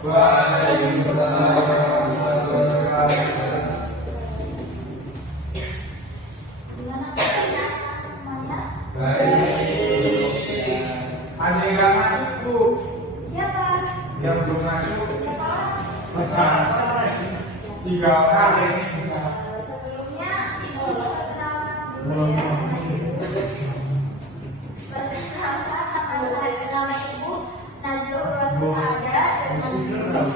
Waalaikumsalam warahmatullahi wabarakatuh. Gimana keadaan semuanya? Baik. Ada yang nggak masuk, Bu? Siapa? Yang belum masuk? Siapa? Bisa. 3 orang ini bisa. Sebelumnya ibu perkenalkan dulu ya. Perkenalkan nama ibu Najwa Urwasada dan nomor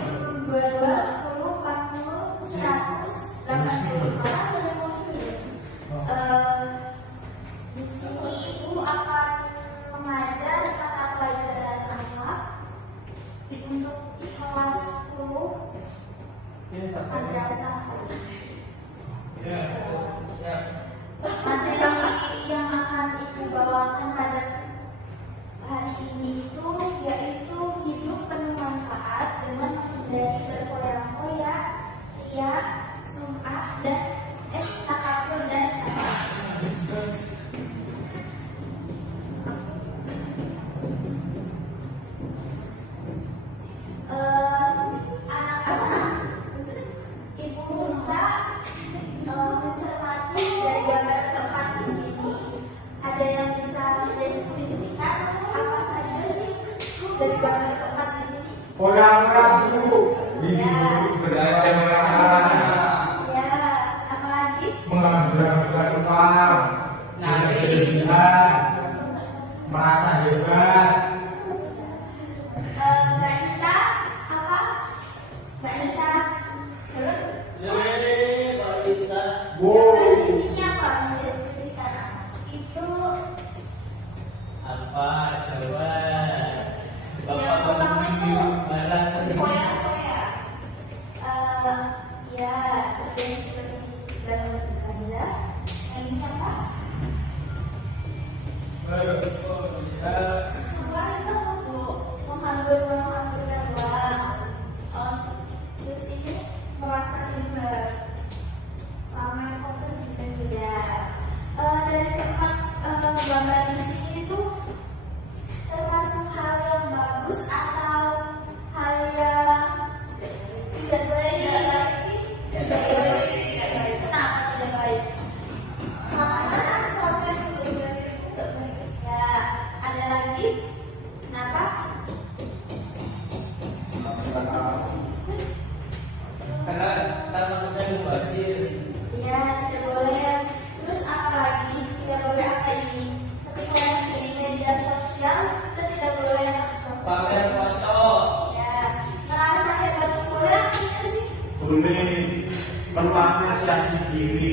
22 10 40 185. Di sini ibu akan mengajar mata pelajaran akhlak untuk kelas 10 madrasah. Materi yang akan ibu bawakan pada hari ini yaitu hidup penuh manfaat dengan menghindari berfoya-foya, riya, sum'ah dan takabur dan hasad. Anak-anak, ibu minta mencermati dari gambar keempat di sini. Ada yang bisa mendeskripsikan apa saja sih dari gambar keempat di sini? Orang-orang, Bu. Ini Ya. berada orang-orang. Ya, apa lagi? Mengambil uang, berlebihan, merasa hebat. Mbak Nita, apa? Mbak Nita, Bu. gambar di sini apa? Mendeskripsikan apa? Itu apa? Coba Bapak Yang pertama itu barang foya-foya. Ya, lebih dan Hamzah. Yang ini apa? Sebuah itu untuk menghambur-hamburkan uang. Terus ini merasa ibadah. Pamer foto juga tidak. Dari keempat gambar di sini itu termasuk hal yang bagus atau hal yang tidak baik sih? Tidak baik. Kenapa tidak baik? Karena sesuatu yang tidak baik itu tidak baik. Ya, ada lagi? Kenapa? karena takutnya mubazir. Iya, tidak boleh. Terus apa lagi? Tidak boleh apa ini? Ketika di media sosial kita tidak boleh Pamer kocok. ya, merasa hebat itu boleh apa tidak sih? Boleh mengapresiasi diri.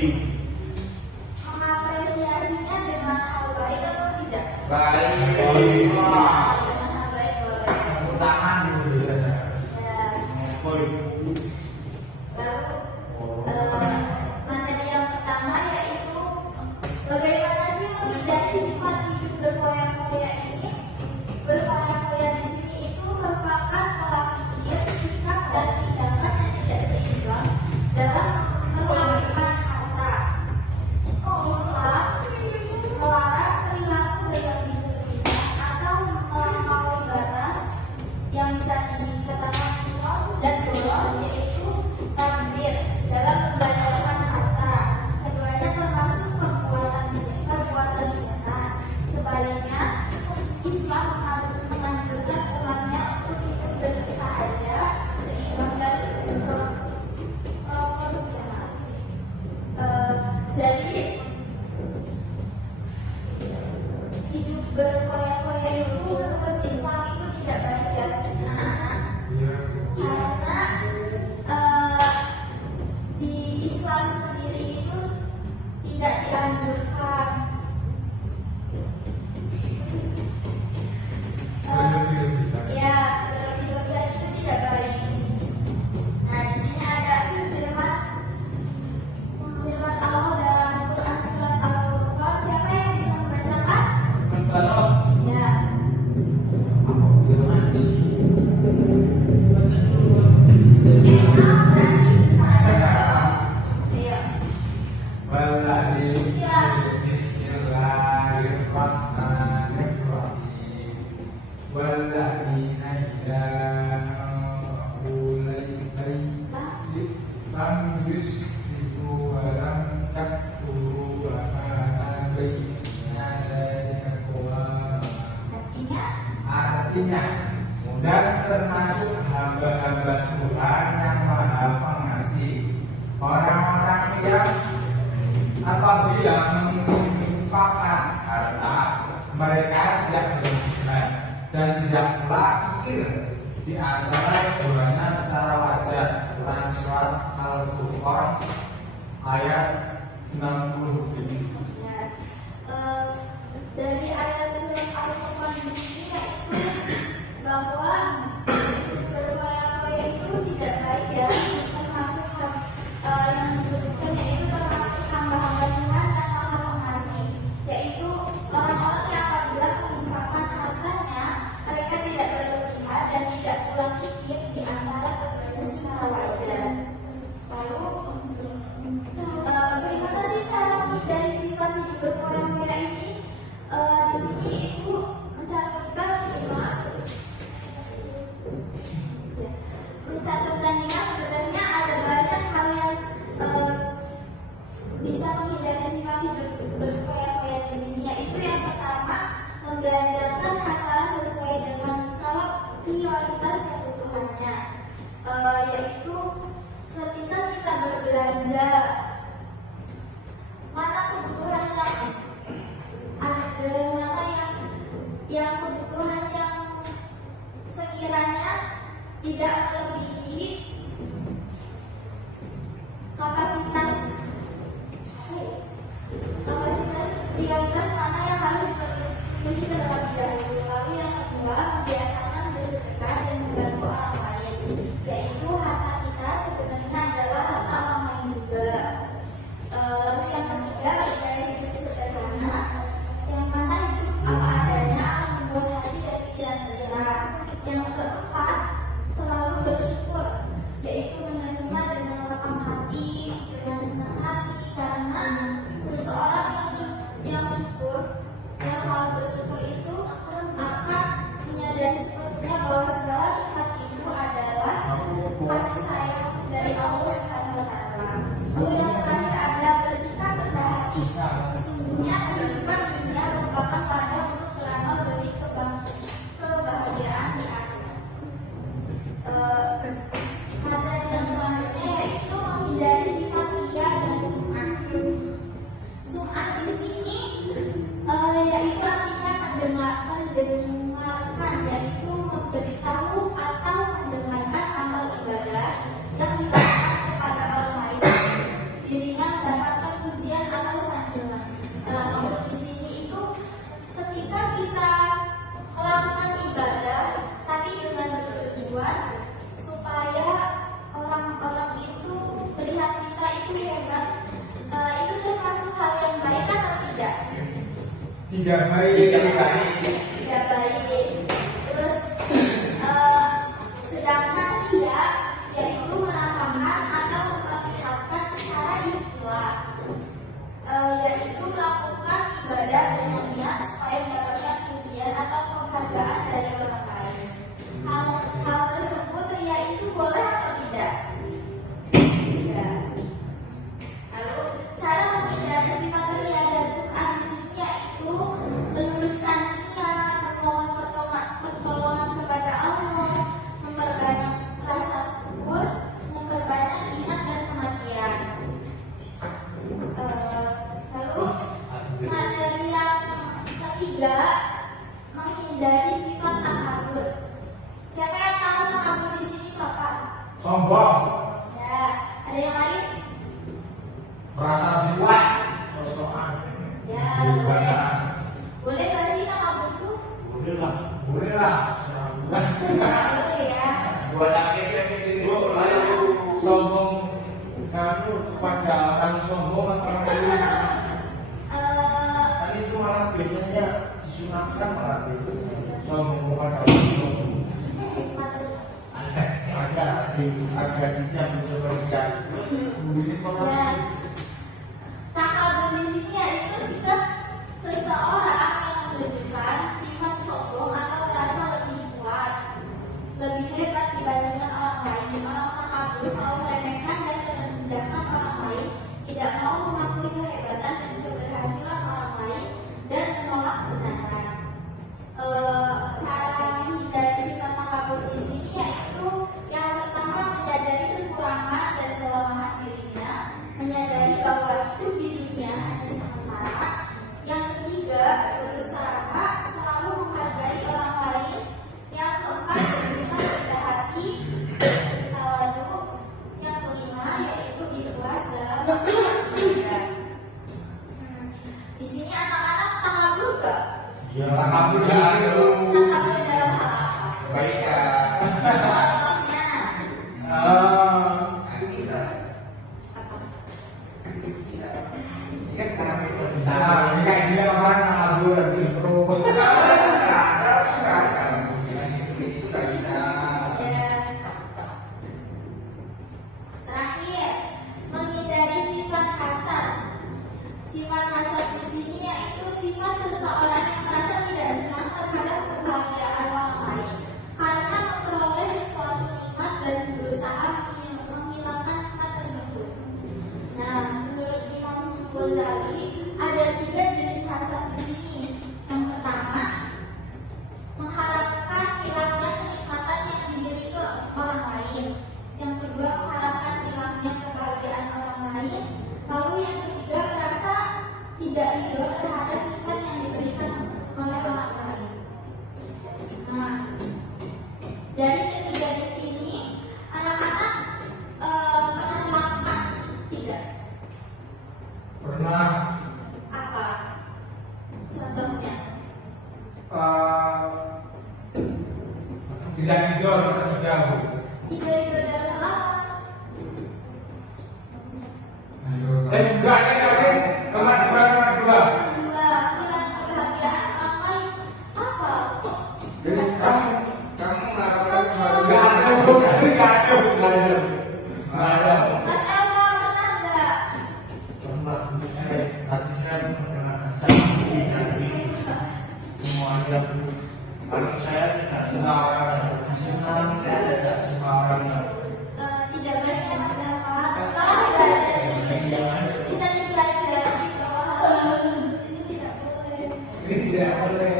Mengapresiasinya dengan hal baik atau tidak? Baik. Dengan hal baik boleh. Tangan dulu. Ya. Boleh. Lalu materi yang pertama yaitu bagaimana sih menghindari sifat hidup berfoya-foya ini? Berfoya-foya di sini itu merupakan pola pikir, sikap dan tindakan yang tidak seimbang dalam melakukan harta. Islam melarang perilaku berlebih-lebihan atau melampaui batas yang bisa dikatakan Islam dan bolos, yaitu takzir dalam membayarkan harta. Keduanya termasuk perbuatan zina. Sebaliknya, Islam menganjurkan umatnya untuk hidup bersahaja, seimbang dan proporsional. Jadi hidup berfoya-foya itu menurut Islam itu tidak baik ya anak-anak. Karena di Islam sendiri itu tidak dianjurkan. Ya, berlebih-lebihan itu tidak baik. Nah, di sini ada firman Allah dalam Quran surat Al-Furqan. Siapa yang bisa membacakan? Ya. Bismillahirrahmanirrahim. hatinya, dan termasuk hamba-hamba Tuhan yang Maha Pengasih. Orang-orang yang apabila menginfakkan harta, mereka tidak berlebihan dan tidak pula kikir di antara keduanya secara wajar. Quran surat Al-Furqan ayat 60 ini. Dari ayat surat Al-Furqan di sini yaitu bahwa berfoya-foya itu tidak baik ya, termasuk yang disebutkan yaitu termasuk hamba-hamba Tuhan dan Maha Pengasih, yaitu orang-orang yang apabila menginfakkan hartanya mereka tidak berlebihan dan tidak pula kikir di antara keduanya secara wajar. Lalu bagaimana sih cara menghindari sifat hidup berfoya-foya ini? Di sini ibu mencatatkan lima sebenarnya ada banyak hal yang bisa menghindari sifat hidup berfoya-foya di sini, yaitu yang pertama membelanjakan harta sesuai dengan skala prioritas kebutuhannya, yaitu ketika kita berbelanja mana kebutuhan yang ada, mana yang kebutuhan yang sekiranya tidak melebihi kapasitas prioritas, mana yang harus dipenuhi terlebih dahulu. Lalu yang kedua, membiasakan bersedekah dan membantu orang lain, yaitu harta kita sebenarnya adalah harta orang lain juga. Lalu yang ketiga, bergaya hidup sederhana, yang mana hidup apa adanya akan membuat hati dan pikiran bergerak. Yang keempat, selalu bersyukur, yaitu menerima dengan lapang hati, dengan senang hati, karena seseorang yang selalu bersyukur itu akan menyadari sebetulnya bahwa segala nikmat itu adalah kasih sayang dari Allah Subhanahu wa Ta'ala. Lalu yang terakhir ada bersikap rendah hati. Sesungguhnya kehidupan dunia merupakan ladang untuk beramal bagi kebahagiaan di akhirat. Materi yang selanjutnya yaitu menghindari sifat ria dan sum'ah. Sum'ah di sini yaitu artinya mendengarkan, yaitu memberitahu atau mendengarkan amal ibadah yang dilakukan kepada orang lain, dirinya mendapatkan pujian atau sanjungan. Maksud di sini itu ketika kita melakukan ibadah tapi dengan bertujuan supaya orang-orang itu melihat kita itu hebat, itu termasuk hal yang baik atau tidak? Tidak baik. Tidak baik. Terus sedangkan dia yaitu menampakkan atau memperlihatkan secara istilah, yaitu melakukan ibadah dengan niat supaya mendapatkan pujian atau penghargaan dari orang lain. Hal tersebut ria itu boleh atau tidak? Tidak. Lalu cara menghindari sifat ria dan sum'ah di sini yaitu meluruskan niat, memohon pertolongan kepada Allah, memperbanyak rasa syukur, memperbanyak ingat dan kematian. Lalu materi yang ketiga, menghindari sifat takabur. Siapa yang tahu takabur di sini Bapak? Sombong, Ya, ada yang lain? merasa riwah, sosokan. Ya, boleh. Boleh nggak sih takabur itu? Boleh lah. Boleh ya. Buat lagi Bu, sombong kamu kepada orang sombong atau orang lain? Kan itu malah biasanya disunahkan malah itu. Sombong kepada orang sombong. Ada hadisnya mencoba. Ya. Takabur di sini yaitu sikap seseorang yang menunjukkan sifat sombong atau merasa lebih kuat, lebih hebat dibandingkan orang lain. Orang takabur selalu meremehkan dan merendahkan orang lain, tidak mau mengakui kehebatan dan keberhasilan orang lain, dan menolak kebenaran. Cara Ya, takabur itu. Takabur dalam hal apa? Kebaikan. Contohnya Bisa. apa? Ini kan takabur. Nah, ini kayak dia orang takabur di perut. Itu nggak bisa. Ya. Terakhir, menghindari sifat hasad. Sifat hasad di sini yaitu sifat seseorang yang merasa tidak senang terhadap kebahagiaan orang lain karena memperoleh sesuatu nikmat dan berusaha menghilangkan nikmat tersebut. Nah, menurut Imam Ghazali ada 3 jenis hasad di sini. Yang pertama, mengharapkan hilangnya kenikmatan yang dimiliki orang lain. Yang kedua, mengharapkan hilangnya kebahagiaan orang lain. Lalu yang ketiga, merasa tidak ridho terhadap nikmat yang diberikan oleh orang lain. Nah, dari ketiga di sini, anak-anak pernah melakukan tidak? Pernah Apa? Contohnya? tidak tidur atau jauh. Tidak ridho dalam apa? Enggak ada nomor dua. Kedua, hilang kebahagiaan orang lain. Apa? Jadi kamu melakukan nggak ada. Mas Elva pernah nggak? Hati saya pernah kasih semuanya. Kalau saya tidak semua orang senang, tidak semua orang Tidak baik ya Mas Elva. Setelah belajar ini bisa dipelajari bahwa ini tidak boleh. tidak boleh.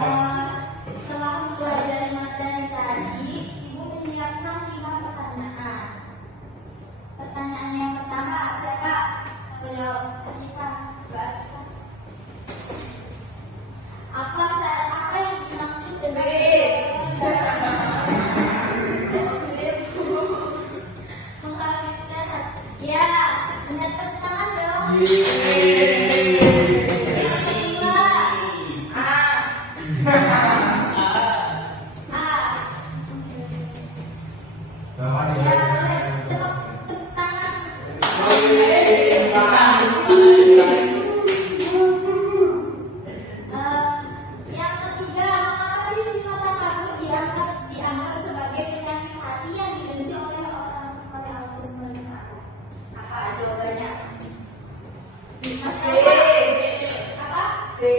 Setelah mempelajari materi tadi, Ibu menyiapkan 5 pertanyaan. Pertanyaan yang pertama, siapa menjawab? Asika, Mbak Asika. Apa yang dimaksud dengan menghabiskan? Ya, benar tangan dong. Yang kedua, ya boleh tepuk tangan. Yang ketiga, mengapa sih sifat takabur dianggap sebagai penyakit hati yang dibenci oleh Allah SWT? Apa jawabannya? Mas Elva? Apa? Ya,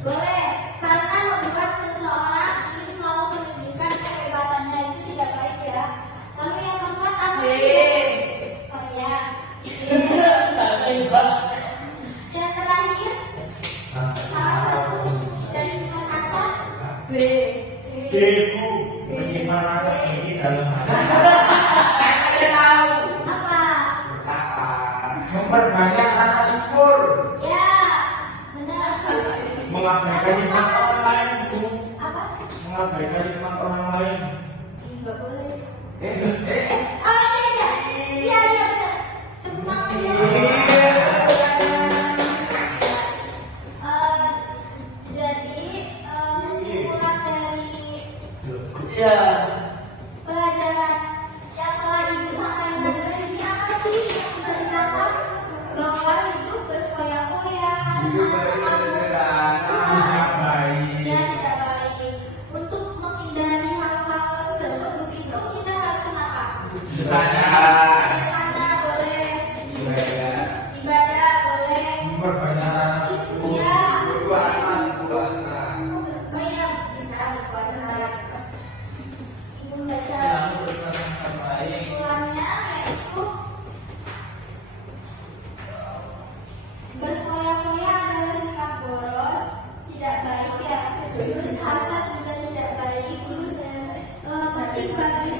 boleh. Karena membuat seseorang ingin selalu menunjukkan kehebatannya itu tidak baik ya. Lalu yang keempat apa sih? Oh ya. Yang terakhir, salah satu dari sifat hasad. Ibu, bagaimana rasa ini dalam hati? Apa? Memperbanyak rasa syukur, Ya, benar. mengabaikan nikmat orang lain, Bu. Apa? Mengabaikan nikmat orang lain. Enggak boleh. Eh. Oh iya, iya benar. Tepuk tangan ya. Jadi kesimpulan dari pelajaran yang telah Ibu sampaikan ini apa sih yang bisa ditangkap? Bahwa hidup berfoya-foya, ya tidak baik. Untuk menghindari hal-hal tersebut itu kita harus apa? Beribadah boleh, ibadah boleh, Memperbanyak rasa syukur. ya. Berpuasa. Oh iya, bisa berpuasa. Ibu baca kesimpulannya yaitu berfoya-foya adalah sikap boros, tidak baik ya. Terus hasad juga tidak baik. Terus bagi